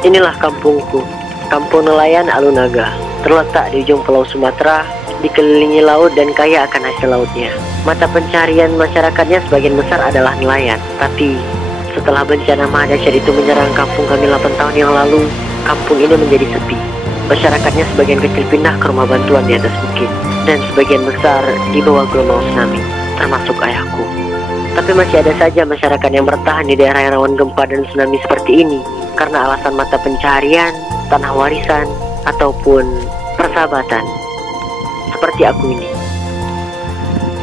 Inilah kampungku, kampung nelayan Alunaga. Terletak di ujung pulau Sumatera, dikelilingi laut dan kaya akan hasil lautnya. Mata pencarian masyarakatnya sebagian besar adalah nelayan. Tapi setelah bencana mahdasyat itu menyerang kampung kami 8 tahun yang lalu, kampung ini menjadi sepi. Masyarakatnya sebagian kecil pindah ke rumah bantuan di atas bukit, dan sebagian besar di bawah gelombang tsunami, termasuk ayahku. Tapi masih ada saja masyarakat yang bertahan di daerah yang rawan gempa dan tsunami seperti ini karena alasan mata pencarian, tanah warisan, ataupun persahabatan. Seperti aku ini.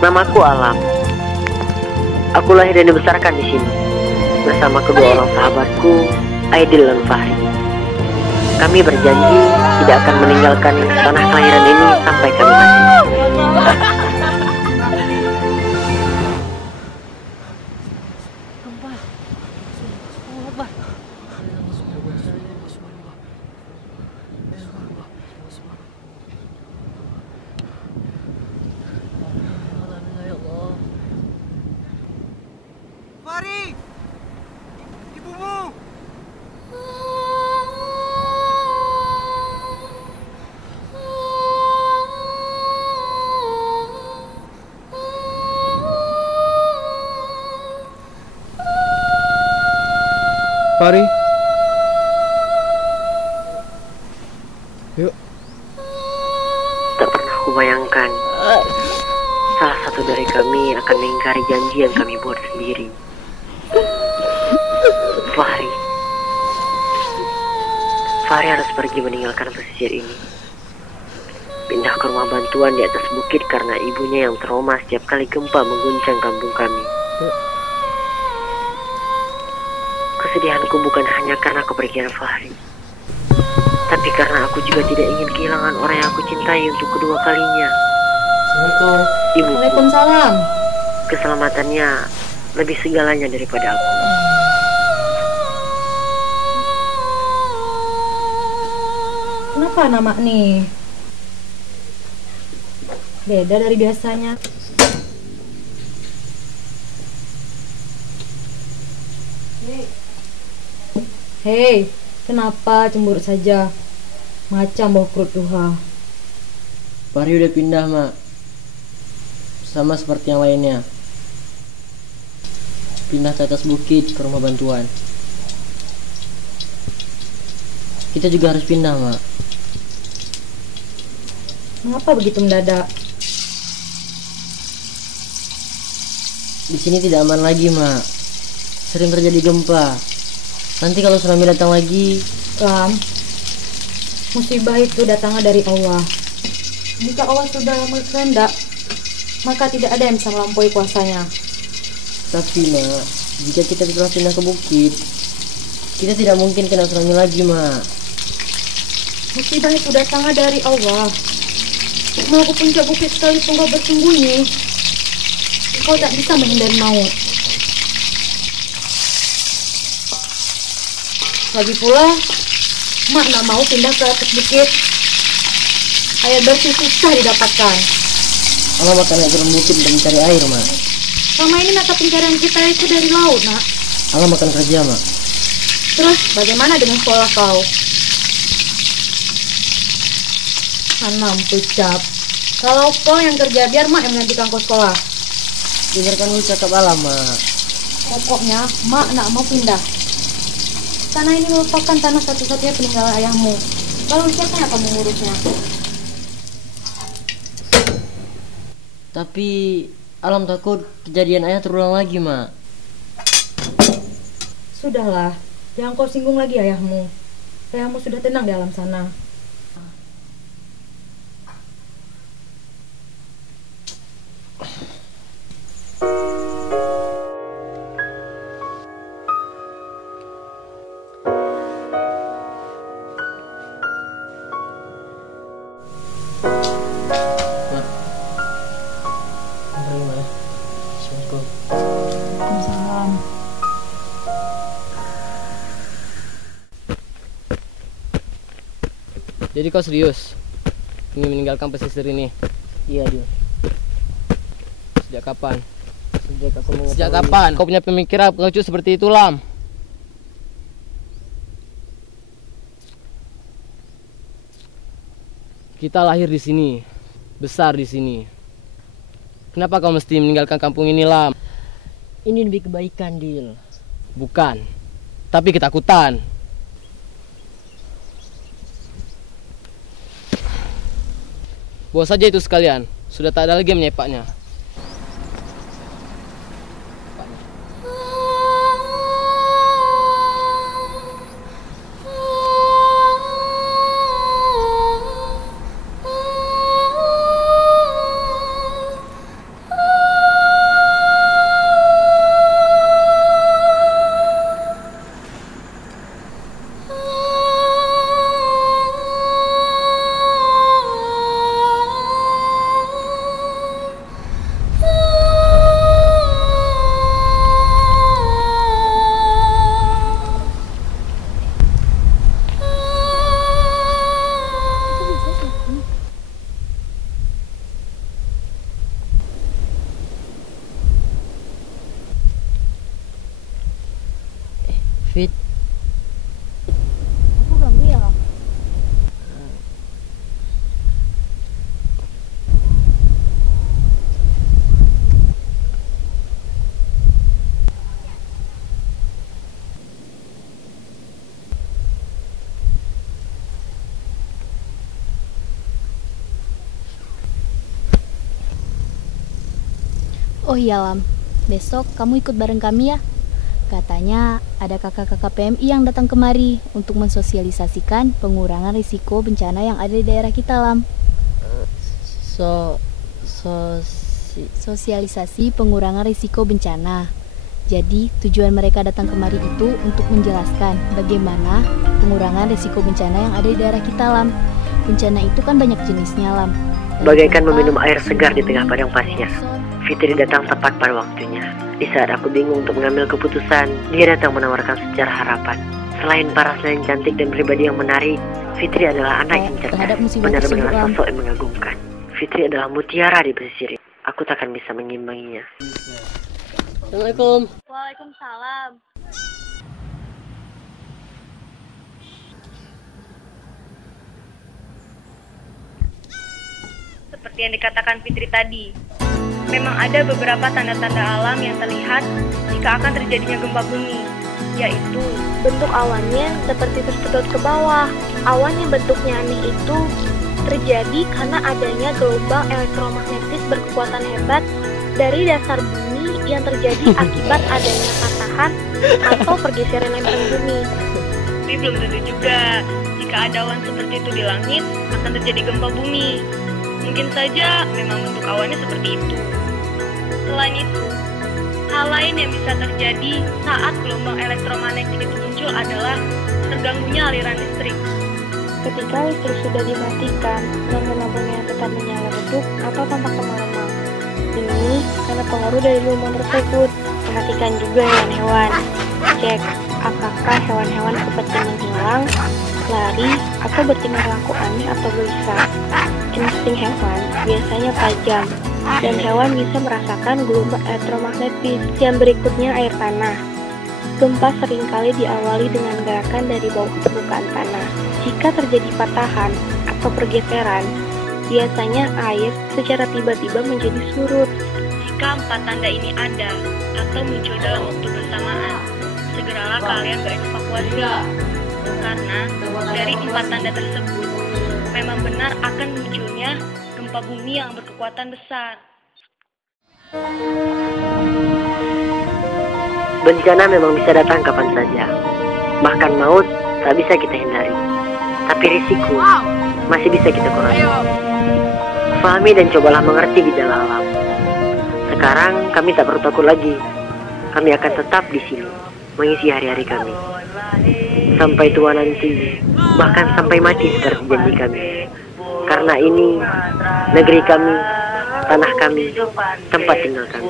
Namaku Alam. Aku lahir dan dibesarkan di sini bersama kedua orang sahabatku, Aidil dan Fahri. Kami berjanji tidak akan meninggalkan tanah kelahiran ini sampai kami mati. Fahri! Ibumu! Fahri, yuk. Tak pernah aku bayangkan salah satu dari kami akan mengingkari janji yang kami buat sendiri. Fahri harus pergi meninggalkan pesisir ini, pindah ke rumah bantuan di atas bukit karena ibunya yang trauma setiap kali gempa mengguncang kampung kami. Kesedihanku bukan hanya karena kepergian Fahri, tapi karena aku juga tidak ingin kehilangan orang yang aku cintai untuk kedua kalinya. Assalamualaikum. Ibuku, Waalaikumsalam. keselamatannya lebih segalanya daripada aku. Kenapa nama nih? Beda dari biasanya. Hei, kenapa cemburu saja? Macam bau kerut duha. Fahri udah pindah, Mak. Sama seperti yang lainnya. Pindah ke atas bukit ke rumah bantuan. Kita juga harus pindah, Mak. Mengapa begitu mendadak? Di sini tidak aman lagi, Mak. Sering terjadi gempa. Nanti kalau tsunami datang lagi, Ram, musibah itu datangnya dari Allah. Jika Allah sudah berkehendak, maka tidak ada yang bisa melampaui kuasanya. tapi, Mak, jika kita telah pindah ke bukit, kita tidak mungkin kena tsunami lagi, Mak. Musibah itu datangnya dari Allah. Mau ke puncak bukit sekalipun kau bersembunyi, kau tak bisa menghindari maut. Lagi pula, Mak nak mau pindah ke atas bukit. Air bersih susah didapatkan. Allah akan naik turun bukit untuk mencari air, Mak. Selama ini mata pencarian kita itu dari laut, Nak. Allah makan kerja, Mak. Terus bagaimana dengan sekolah kau? Hanam ucap. Kalau kau yang kerja, biar Mak yang menggantikan kau sekolah. Dengarkan dulu cakap Allah, Mak. Pokoknya, Mak nak mau pindah. Tanah ini merupakan tanah satu-satunya peninggalan ayahmu. Lalu siapa yang akan mengurusnya? Tapi Alam takut kejadian ayah terulang lagi, Mak. Sudahlah, jangan kau singgung lagi ayahmu. Ayahmu sudah tenang di alam sana. Waalaikumsalam. Jadi kau serius ingin meninggalkan pesisir ini? Iya, Dio. Sejak kapan? Sejak kapan Kau punya pemikiran pengecut seperti itu, Lam? Kita lahir di sini, besar di sini. Kenapa kau mesti meninggalkan kampung ini, Lam? Ini demi kebaikan, Dil. Bukan, tapi ketakutan. Bawa saja itu sekalian, sudah tak ada lagi yang menyepaknya. Fit, Aku ganggu ya, Lam? Oh iya, Lam. Besok kamu ikut bareng kami ya. Katanya ada kakak-kakak PMI yang datang kemari untuk mensosialisasikan pengurangan risiko bencana yang ada di daerah kita, Lam. Sosialisasi pengurangan risiko bencana. Jadi tujuan mereka datang kemari itu untuk menjelaskan bagaimana pengurangan risiko bencana yang ada di daerah kita, Lam. Bencana itu kan banyak jenisnya, Lam. Bagaikan meminum air segar di tengah padang pasir. Fitri datang tepat pada waktunya. Di saat aku bingung untuk mengambil keputusan, dia datang menawarkan sejarah harapan. Selain paras yang cantik dan pribadi yang menarik, Fitri adalah anak yang cerdas, benar-benar sosok yang mengagumkan. Fitri adalah mutiara di pesisir. Aku takkan bisa mengimbanginya. Assalamualaikum. Waalaikumsalam. Seperti yang dikatakan Fitri tadi, memang ada beberapa tanda-tanda alam yang terlihat jika akan terjadinya gempa bumi, yaitu bentuk awannya seperti tersedot ke bawah. Awan yang bentuknya aneh itu terjadi karena adanya gelombang elektromagnetis berkekuatan hebat dari dasar bumi yang terjadi akibat adanya patahan atau pergeseran lempeng bumi. tapi belum tentu juga jika ada awan seperti itu di langit akan terjadi gempa bumi. Mungkin saja memang bentuk awannya seperti itu. Selain itu, hal lain yang bisa terjadi saat gelombang elektromagnetik itu muncul adalah terganggunya aliran listrik. Ketika listrik sudah dimatikan, lampu-lampunya tetap menyala redup atau tampak remang-remang. Ini karena pengaruh dari gelombang tersebut. Perhatikan juga hewan-hewan. Cek apakah hewan-hewan seperti menghilang, lari, atau bertingkah aneh atau gelisah. Insting hewan biasanya tajam, dan hewan bisa merasakan gelombang elektromagnetis. Yang berikutnya air tanah. Gempa seringkali diawali dengan gerakan dari bawah permukaan tanah. Jika terjadi patahan atau pergeseran, biasanya air secara tiba-tiba menjadi surut. Jika 4 tanda ini ada atau muncul dalam waktu bersamaan, segeralah kalian berevakuasi. Karena dari 4 tanda tersebut, memang benar akan munculnya gempa bumi yang berkekuatan besar. Bencana memang bisa datang kapan saja. Bahkan maut tak bisa kita hindari. Tapi risiko masih bisa kita kurangi. Fahami dan cobalah mengerti gejala alam. Sekarang kami tak perlu takut lagi. Kami akan tetap di sini, mengisi hari-hari kami. Sampai tua nanti, bahkan sampai mati seperti janji kami. Karena ini negeri kami, tanah kami, tempat tinggal kami.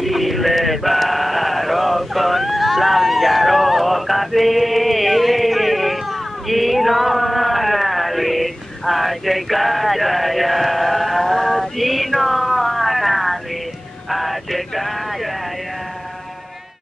Ile barokon lam jaro kafe Jino nalik ajai kajaya